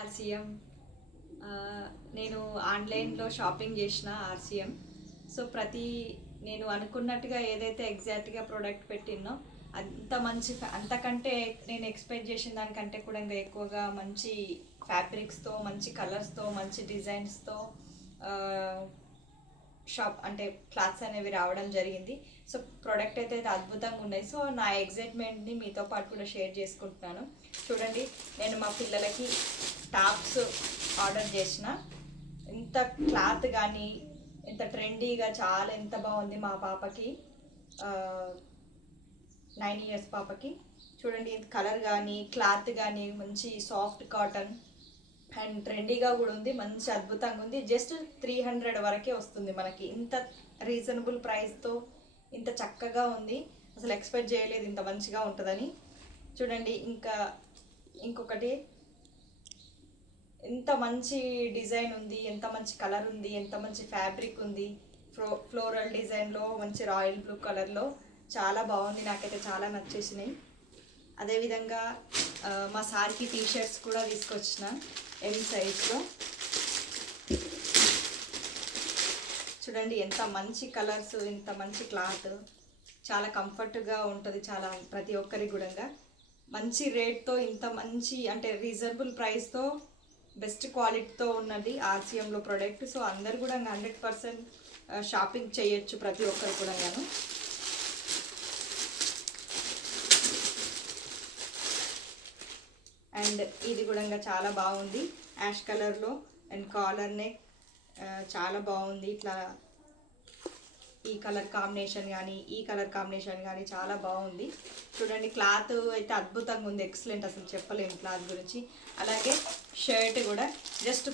RCM నేను ఆన్లైన్లో shopping చేసిన ఆర్సిఎం. సో నేను అనుకున్నట్టుగా ఏదైతే ఎగ్జాక్ట్గా ప్రోడక్ట్ పెట్టినో అంత మంచి అంతకంటే నేను ఎక్స్పెక్ట్ చేసిన దానికంటే కూడా ఇంకా ఎక్కువగా మంచి ఫ్యాబ్రిక్స్తో, మంచి కలర్స్తో, మంచి డిజైన్స్తో షాప్ అంటే క్లాత్స్ అనేవి రావడం జరిగింది. సో ప్రోడక్ట్ అయితే అద్భుతంగా ఉన్నాయి. సో నా ఎగ్జైట్మెంట్ని మీతో పాటు కూడా షేర్ చేసుకుంటున్నాను. చూడండి, నేను మా పిల్లలకి టాప్స్ ఆర్డర్ చేసిన. ఎంత క్లాత్ కానీ ఎంత ట్రెండీగా, చాలా ఎంత బాగుంది. మా పాపకి 9 years పాపకి చూడండి, కలర్ కానీ క్లాత్ కానీ మంచి సాఫ్ట్ కాటన్ అండ్ ట్రెండీగా కూడా ఉంది. మంచి అద్భుతంగా ఉంది. జస్ట్ 300 వరకే వస్తుంది మనకి. ఇంత రీజనబుల్ ప్రైస్తో ఇంత చక్కగా ఉంది. అసలు ఎక్స్పెక్ట్ చేయలేదు ఇంత మంచిగా ఉంటుందని. చూడండి, ఇంకొకటి ఎంత మంచి డిజైన్ ఉంది, ఎంత మంచి కలర్ ఉంది, ఎంత మంచి ఫ్యాబ్రిక్ ఉంది. ఫ్లోరల్ డిజైన్లో మంచి రాయల్ బ్లూ కలర్లో చాలా బాగుంది. నాకైతే చాలా నచ్చేసినాయి. అదేవిధంగా మా సార్కి టీషర్ట్స్ కూడా తీసుకొచ్చిన ఎం సైజ్లో. చూడండి, ఎంత మంచి కలర్స్, ఎంత మంచి క్లాత్, చాలా కంఫర్ట్గా ఉంటుంది. చాలా ప్రతి ఒక్కరికి కూడా మంచి రేట్తో, ఇంత మంచి అంటే రీజనబుల్ ప్రైస్తో బెస్ట్ క్వాలిటీతో ఉన్నది ఆర్సిఎంలో ప్రోడక్ట్. సో అందరు కూడా 100% షాపింగ్ చేయొచ్చు ప్రతి ఒక్కరు కూడా. అండ్ ఇది కూడా చాలా బాగుంది, యాష్ కలర్లో అండ్ కాలర్ నెక్ చాలా బాగుంది. ఇట్లా ఈ కలర్ కాంబినేషన్ కానీ చాలా బాగుంది. చూడండి, క్లాత్ అయితే అద్భుతంగా ఉంది, ఎక్సలెంట్, అసలు చెప్పలేము క్లాత్ గురించి. అలాగే షర్ట్ కూడా జస్ట్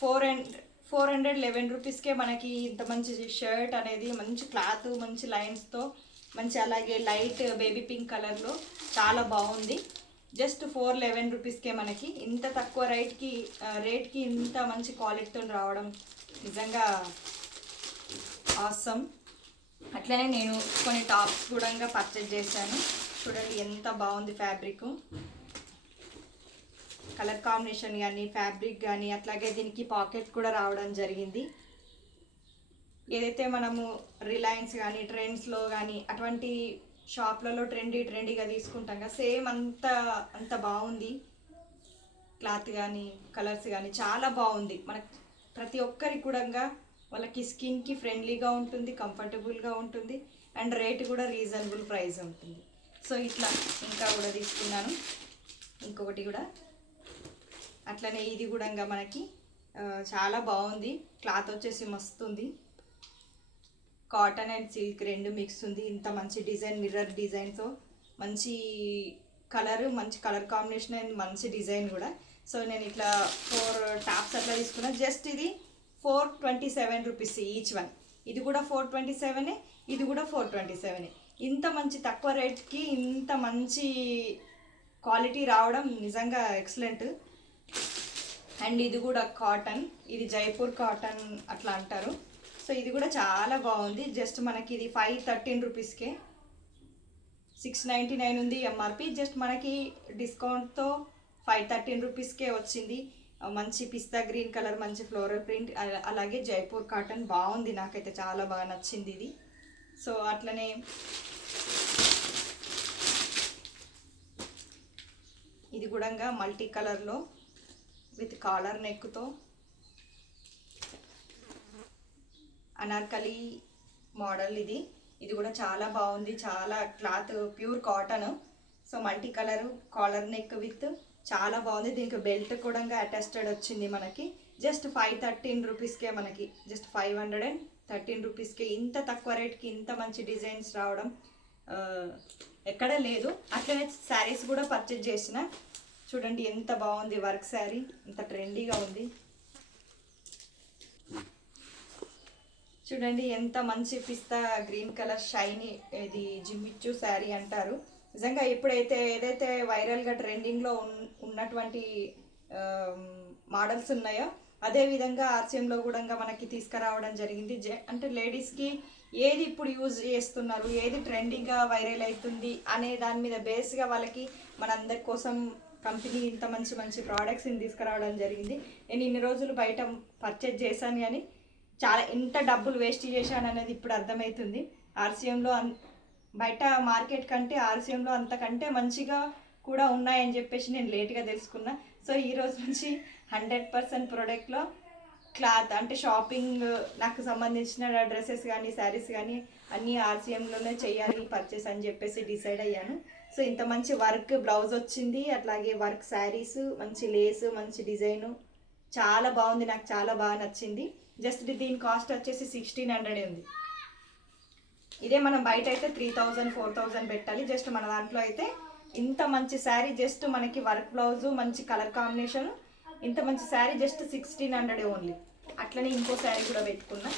411 రూపీస్కే మనకి ఇంత మంచి షర్ట్ అనేది, మంచి క్లాత్, మంచి లైన్స్తో, మంచి అలాగే లైట్ బేబీ పింక్ కలర్లో చాలా బాగుంది. జస్ట్ 411 రూపీస్కే మనకి ఇంత తక్కువ రేట్కి ఇంత మంచి క్వాలిటీతో రావడం నిజంగా ఆసమ్. అట్లనే నేను కొన్ని టాప్స్ కూడా పర్చేజ్ చేశాను. చూడండి, ఎంత బాగుంది ఫ్యాబ్రిక్, కలర్ కాంబినేషన్ కానీ ఫ్యాబ్రిక్ కానీ. అట్లాగే దీనికి పాకెట్ కూడా రావడం జరిగింది. ఏదైతే మనము రిలయన్స్ కానీ ట్రెండ్స్లో కానీ అటువంటి షాప్లలో ట్రెండీగా తీసుకుంటాం కదా, సేమ్ అంత బాగుంది. క్లాత్ కానీ కలర్స్ కానీ చాలా బాగుంది. మనకు ప్రతి ఒక్కరికి కూడా వాళ్ళకి స్కిన్కి ఫ్రెండ్లీగా ఉంటుంది, కంఫర్టబుల్గా ఉంటుంది అండ్ రేట్ కూడా రీజనబుల్ ప్రైస్ ఉంటుంది. సో ఇట్లా ఇంకా కూడా తీసుకున్నాను. ఇంకొకటి కూడా అట్లనే ఇది కూడా మనకి చాలా బాగుంది. క్లాత్ వచ్చేసి మస్తుంది, కాటన్ అండ్ సిల్క్ రెండు మిక్స్ ఉంది. ఇంత మంచి డిజైన్, మిర్రర్ డిజైన్తో మంచి కలర్ కాంబినేషన్ అండ్ మంచి డిజైన్ కూడా. సో నేను ఇట్లా 4 టాప్స్ అట్లా తీసుకున్నాను. జస్ట్ ఇది 427 రూపీస్ ఈచ్ వన్. ఇది కూడా 427, ఇది కూడా 427. ఇంత మంచి తక్కువ రేట్కి ఇంత మంచి క్వాలిటీ రావడం నిజంగా ఎక్సలెంట్. అండ్ ఇది కూడా కాటన్, ఇది జైపూర్ కాటన్ అట్లా అంటారు. సో ఇది కూడా చాలా బాగుంది. జస్ట్ మనకి ఇది 513 రూపీస్కే, 699 ఉంది ఎంఆర్పి. జస్ట్ మనకి డిస్కౌంట్తో 513 రూపీస్కే వచ్చింది. మంచి పిస్తా గ్రీన్ కలర్, మంచి ఫ్లోరల్ ప్రింట్, అలాగే జైపూర్ కాటన్ బాగుంది. నాకైతే చాలా బాగా నచ్చింది ఇది. సో అట్లనే ఇది కూడా మల్టీ కలర్లో విత్ కాలర్ నెక్తో అనార్కలి మోడల్. ఇది కూడా చాలా బాగుంది. చాలా cloth pure cotton. So multi colour collar neck with చాలా బాగుంది. దీనికి బెల్ట్ కూడా అటాచ్డ్ వచ్చింది మనకి. జస్ట్ 513 రూపీస్కే మనకి, జస్ట్ 513 రూపీస్కే ఇంత తక్కువ రేట్కి ఇంత మంచి డిజైన్స్ రావడం ఎక్కడ లేదు. అట్లనే శారీస్ కూడా పర్చేజ్ చేసిన. చూడండి, ఎంత బాగుంది వర్క్ శారీ, ఎంత ట్రెండీగా ఉంది. చూడండి, ఎంత మంచి పిస్తా గ్రీన్ కలర్ షైనీ, ఇది జిమ్మిచ్చు శారీ అంటారు. నిజంగా ఇప్పుడైతే ఏదైతే వైరల్గా ట్రెండింగ్లో ఉన్నటువంటి మోడల్స్ ఉన్నాయో అదేవిధంగా ఆర్సిఎంలో కూడా మనకి తీసుకురావడం జరిగింది. అంటే లేడీస్కి ఏది ఇప్పుడు యూజ్ చేస్తున్నారు, ఏది ట్రెండింగ్గా వైరల్ అవుతుంది అనే దాని మీద బేస్గా వాళ్ళకి మనందరి కోసం కంపెనీ ఇంత మంచి మంచి ప్రోడక్ట్స్ని తీసుకురావడం జరిగింది. నేను ఇన్ని రోజులు బయట పర్చేజ్ చేశాను కానీ చాలా ఎంత డబ్బులు వేస్ట్ చేశాను అనేది ఇప్పుడు అర్థమవుతుంది. ఆర్సీఎంలో బయట మార్కెట్ కంటే ఆర్సీఎంలో అంతకంటే మంచిగా కూడా ఉన్నాయని చెప్పేసి నేను లేట్గా తెలుసుకున్నా. సో ఈ రోజు నుంచి 100% ప్రోడక్ట్లో క్లాత్ అంటే షాపింగ్ నాకు సంబంధించిన డ్రెస్సెస్ కానీ శారీస్ కానీ అన్నీ ఆర్సీఎంలోనే చేయాలి పర్చేస్ అని చెప్పేసి డిసైడ్ అయ్యాను. సో ఇంత మంచి వర్క్ బ్లౌజ్ వచ్చింది, అట్లాగే వర్క్ శారీస్, మంచి లేసు, మంచి డిజైను, చాలా బాగుంది. నాకు చాలా బాగా నచ్చింది. జస్ట్ దీని కాస్ట్ వచ్చేసి 1600 ఉంది. ఇదే మనం బయట అయితే 3000 4000 పెట్టాలి. జస్ట్ మన దాంట్లో అయితే ఇంత మంచి శారీ జస్ట్ మనకి వర్క్ బ్లౌజు, మంచి కలర్ కాంబినేషన్, ఇంత మంచి శారీ జస్ట్ 1600 ఓన్లీ. అట్లనే ఇంకో శారీ కూడా పెట్టుకున్నా.